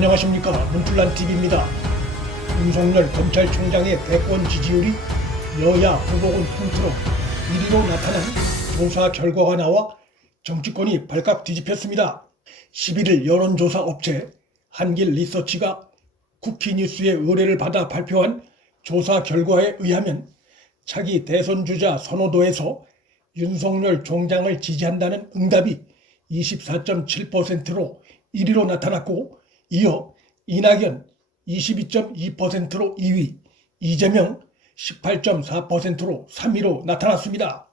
안녕하십니까. 문플란TV입니다. 윤석열 검찰총장의 대권 지지율이 여야 후보군 통틀어 1위로 나타난 조사 결과가 나와 정치권이 발칵 뒤집혔습니다. 11일 여론조사 업체 한길리서치가 쿠키뉴스의 의뢰를 받아 발표한 조사 결과에 의하면 차기 대선주자 선호도에서 윤석열 총장을 지지한다는 응답이 24.7%로 1위로 나타났고, 이어 이낙연 22.2%로 2위, 이재명 18.4%로 3위로 나타났습니다.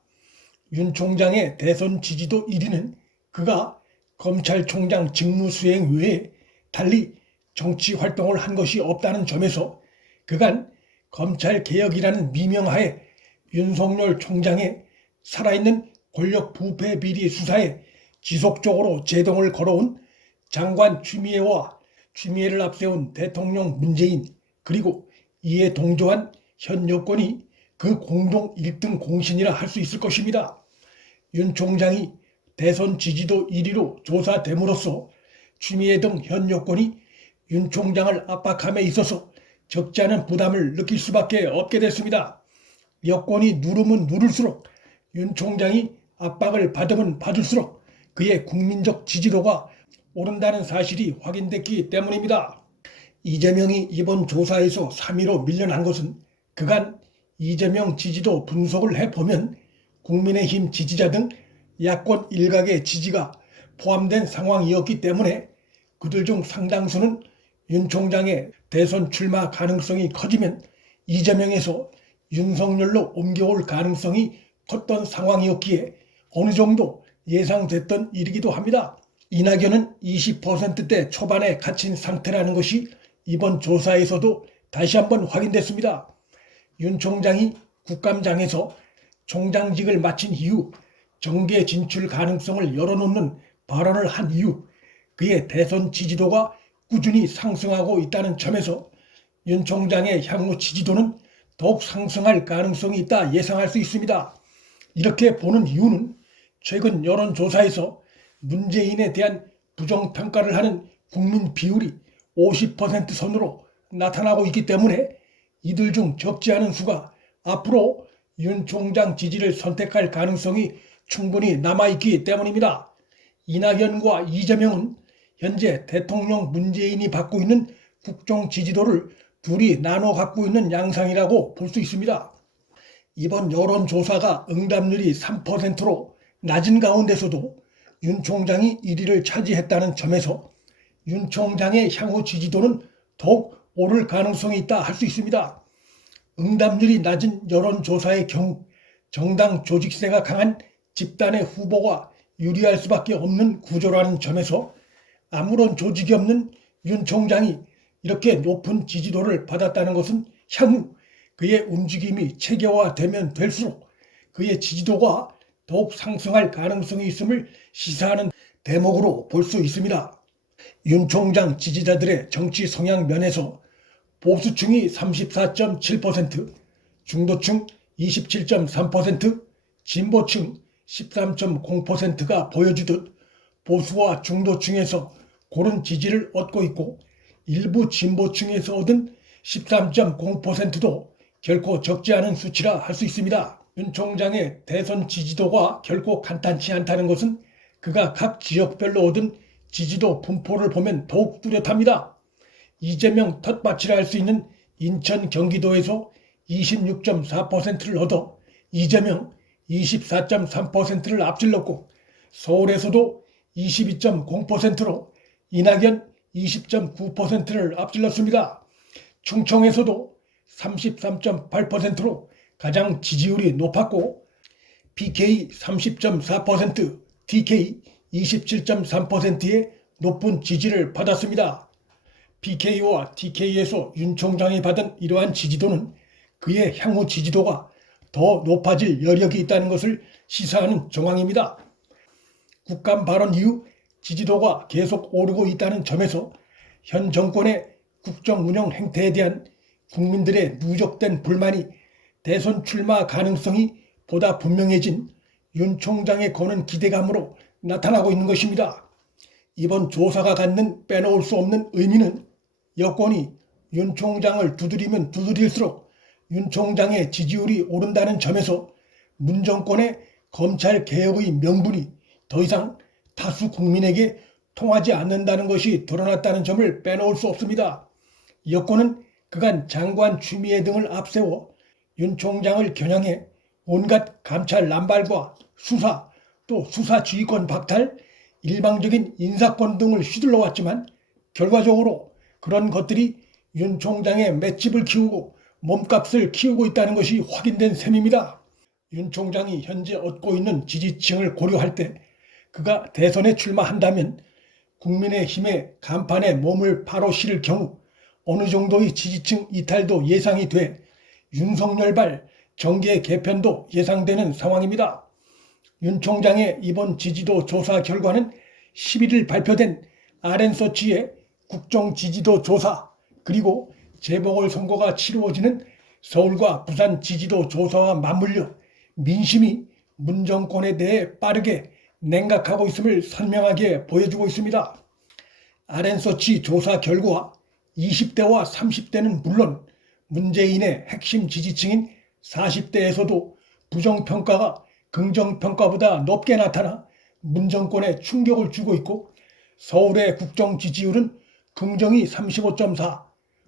윤 총장의 대선 지지도 1위는 그가 검찰총장 직무 수행 외에 달리 정치 활동을 한 것이 없다는 점에서 그간 검찰개혁이라는 미명하에 윤석열 총장의 살아있는 권력 부패 비리 수사에 지속적으로 제동을 걸어온 장관 추미애와 추미애를 앞세운 대통령 문재인, 그리고 이에 동조한 현 여권이 그 공동 1등 공신이라 할 수 있을 것입니다. 윤 총장이 대선 지지도 1위로 조사됨으로써 추미애 등 현 여권이 윤 총장을 압박함에 있어서 적지 않은 부담을 느낄 수밖에 없게 됐습니다. 여권이 누르면 누를수록 윤 총장이 압박을 받으면 받을수록 그의 국민적 지지도가 오른다는 사실이 확인됐기 때문입니다. 이재명이 이번 조사에서 3위로 밀려난 것은 그간 이재명 지지도 분석을 해보면 국민의힘 지지자 등 야권 일각의 지지가 포함된 상황이었기 때문에 그들 중 상당수는 윤 총장의 대선 출마 가능성이 커지면 이재명에서 윤석열로 옮겨올 가능성이 컸던 상황이었기에 어느 정도 예상됐던 일이기도 합니다. 이낙연은 20%대 초반에 갇힌 상태라는 것이 이번 조사에서도 다시 한번 확인됐습니다. 윤 총장이 국감장에서 총장직을 마친 이후 정계 진출 가능성을 열어놓는 발언을 한 이후 그의 대선 지지도가 꾸준히 상승하고 있다는 점에서 윤 총장의 향후 지지도는 더욱 상승할 가능성이 있다 예상할 수 있습니다. 이렇게 보는 이유는 최근 여론조사에서 문재인에 대한 부정평가를 하는 국민 비율이 50% 선으로 나타나고 있기 때문에 이들 중 적지 않은 수가 앞으로 윤 총장 지지를 선택할 가능성이 충분히 남아있기 때문입니다. 이낙연과 이재명은 현재 대통령 문재인이 받고 있는 국정 지지도를 둘이 나눠 갖고 있는 양상이라고 볼 수 있습니다. 이번 여론조사가 응답률이 3%로 낮은 가운데서도 윤 총장이 1위를 차지했다는 점에서 윤 총장의 향후 지지도는 더욱 오를 가능성이 있다 할 수 있습니다. 응답률이 낮은 여론조사의 경우 정당 조직세가 강한 집단의 후보가 유리할 수밖에 없는 구조라는 점에서 아무런 조직이 없는 윤 총장이 이렇게 높은 지지도를 받았다는 것은 향후 그의 움직임이 체계화되면 될수록 그의 지지도가 더욱 상승할 가능성이 있음을 시사하는 대목으로 볼 수 있습니다. 윤 총장 지지자들의 정치 성향 면에서 보수층이 34.7%, 중도층 27.3%, 진보층 13.0%가 보여주듯 보수와 중도층에서 고른 지지를 얻고 있고 일부 진보층에서 얻은 13.0%도 결코 적지 않은 수치라 할 수 있습니다. 윤 총장의 대선 지지도가 결코 간단치 않다는 것은 그가 각 지역별로 얻은 지지도 분포를 보면 더욱 뚜렷합니다. 이재명 텃밭이라 할 수 있는 인천 경기도에서 26.4%를 얻어 이재명 24.3%를 앞질렀고 서울에서도 22.0%로 이낙연 20.9%를 앞질렀습니다. 충청에서도 33.8%로 가장 지지율이 높았고 PK 30.4%, TK 27.3%의 높은 지지를 받았습니다. PK와 TK에서 윤 총장이 받은 이러한 지지도는 그의 향후 지지도가 더 높아질 여력이 있다는 것을 시사하는 정황입니다. 국감 발언 이후 지지도가 계속 오르고 있다는 점에서 현 정권의 국정 운영 행태에 대한 국민들의 누적된 불만이 대선 출마 가능성이 보다 분명해진 윤 총장에 거는 기대감으로 나타나고 있는 것입니다. 이번 조사가 갖는 빼놓을 수 없는 의미는 여권이 윤 총장을 두드리면 두드릴수록 윤 총장의 지지율이 오른다는 점에서 문 정권의 검찰 개혁의 명분이 더 이상 다수 국민에게 통하지 않는다는 것이 드러났다는 점을 빼놓을 수 없습니다. 여권은 그간 장관 추미애 등을 앞세워 윤 총장을 겨냥해 온갖 감찰 남발과 수사, 또 수사지휘권 박탈, 일방적인 인사권 등을 휘둘러 왔지만 결과적으로 그런 것들이 윤 총장의 맷집을 키우고 몸값을 키우고 있다는 것이 확인된 셈입니다. 윤 총장이 현재 얻고 있는 지지층을 고려할 때 그가 대선에 출마한다면 국민의힘의 간판에 몸을 바로 실을 경우 어느 정도의 지지층 이탈도 예상이 돼 윤석열발 정계 개편도 예상되는 상황입니다. 윤 총장의 이번 지지도 조사 결과는 11일 발표된 RN서치의 국정 지지도 조사 그리고 재보궐선거가 치루어지는 서울과 부산 지지도 조사와 맞물려 민심이 문 정권에 대해 빠르게 냉각하고 있음을 선명하게 보여주고 있습니다. RN서치 조사 결과 20대와 30대는 물론 문재인의 핵심 지지층인 40대에서도 부정평가가 긍정평가보다 높게 나타나 문 정권에 충격을 주고 있고 서울의 국정 지지율은 긍정이 35.4,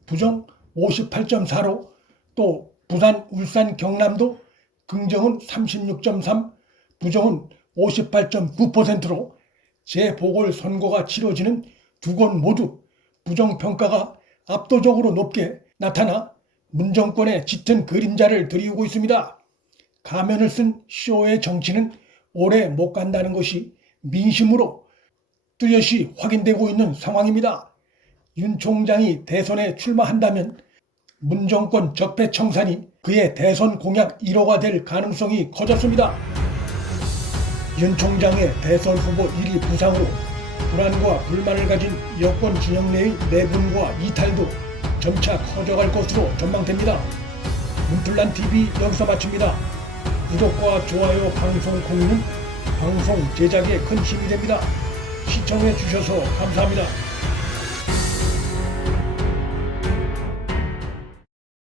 부정 58.4로 또 부산, 울산, 경남도 긍정은 36.3, 부정은 58.9%로 재보궐선거가 치러지는 두 곳 모두 부정평가가 압도적으로 높게 나타나 문 정권의 짙은 그림자를 드리우고 있습니다. 가면을 쓴 쇼의 정치는 오래 못 간다는 것이 민심으로 뚜렷이 확인되고 있는 상황입니다. 윤 총장이 대선에 출마한다면 문 정권 적폐청산이 그의 대선 공약 1호가 될 가능성이 커졌습니다. 윤 총장의 대선 후보 1위 부상으로 불안과 불만을 가진 여권 진영 내의 내분과 이탈도 점차 커져갈 것으로 전망됩니다. 문플란TV 여기서 마칩니다. 구독과 좋아요, 방송 공유는 방송 제작에 큰 힘이 됩니다. 시청해 주셔서 감사합니다.